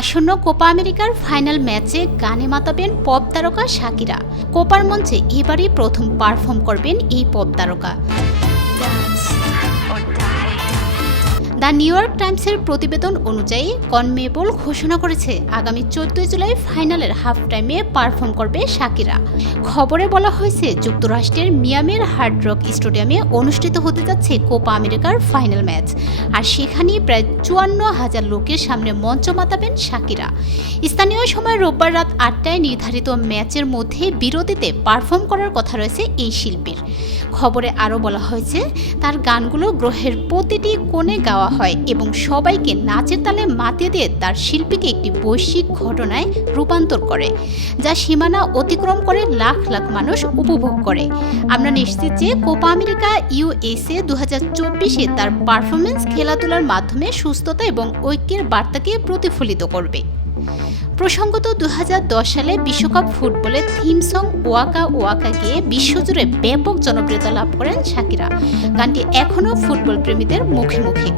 আসন্ন কোপা আমেরিকার ফাইনাল ম্যাচে গানে মাতাবেন পপ তারকা শাকিরা। কোপার মঞ্চে এবারই প্রথম পারফর্ম করবেন এই পপ তারকা। দ্য নিউ ইয়র্ক টাইমসের প্রতিবেদন অনুযায়ী কনমেবল ঘোষণা করেছে আগামী 14 জুলাই ফাইনালের হাফ টাইমে পারফর্ম করবে শাকিরা। খবরে বলা হয়েছে যুক্তরাষ্ট্রের মিয়ামির হার্ড রক স্টেডিয়ামে অনুষ্ঠিত হতে যাচ্ছে কোপা আমেরিকার ফাইনাল ম্যাচ, আর সেখানেই প্রায় 54,000 লোকের সামনে মঞ্চ মাতাবেন শাকিরা। স্থানীয় সময় রোববার রাত 8টায় নির্ধারিত ম্যাচের মধ্যে বিরতিতে পারফর্ম করার কথা রয়েছে এই শিল্পীর। খবরে আরও বলা হয়েছে তার গানগুলো গ্রহের প্রতিটি কোণে গাওয়া হয় এবং সবাইকে নাচের তালে মাতিয়ে দিয়ে তার শিল্পীকে একটি বৈশ্বিক ঘটনায় রূপান্তর করে, যা সীমানা অতিক্রম করে লাখ লাখ মানুষ উপভোগ করে। আমরা নিশ্চিত যে কোপা আমেরিকা USA 2024-এ তার পারফরমেন্স খেলাধুলার মাধ্যমে সুস্থতা এবং ঐক্যের বার্তাকে প্রতিফলিত করবে। প্রসঙ্গত 2010 সালে বিশ্বকাপ ফুটবলের থিম সং ওয়াকা ওয়াকা গিয়ে বিশ্বজুড়ে ব্যাপক জনপ্রিয়তা লাভ করেন শাকিরা। গানটি এখনও ফুটবল প্রেমীদের মুখে মুখে।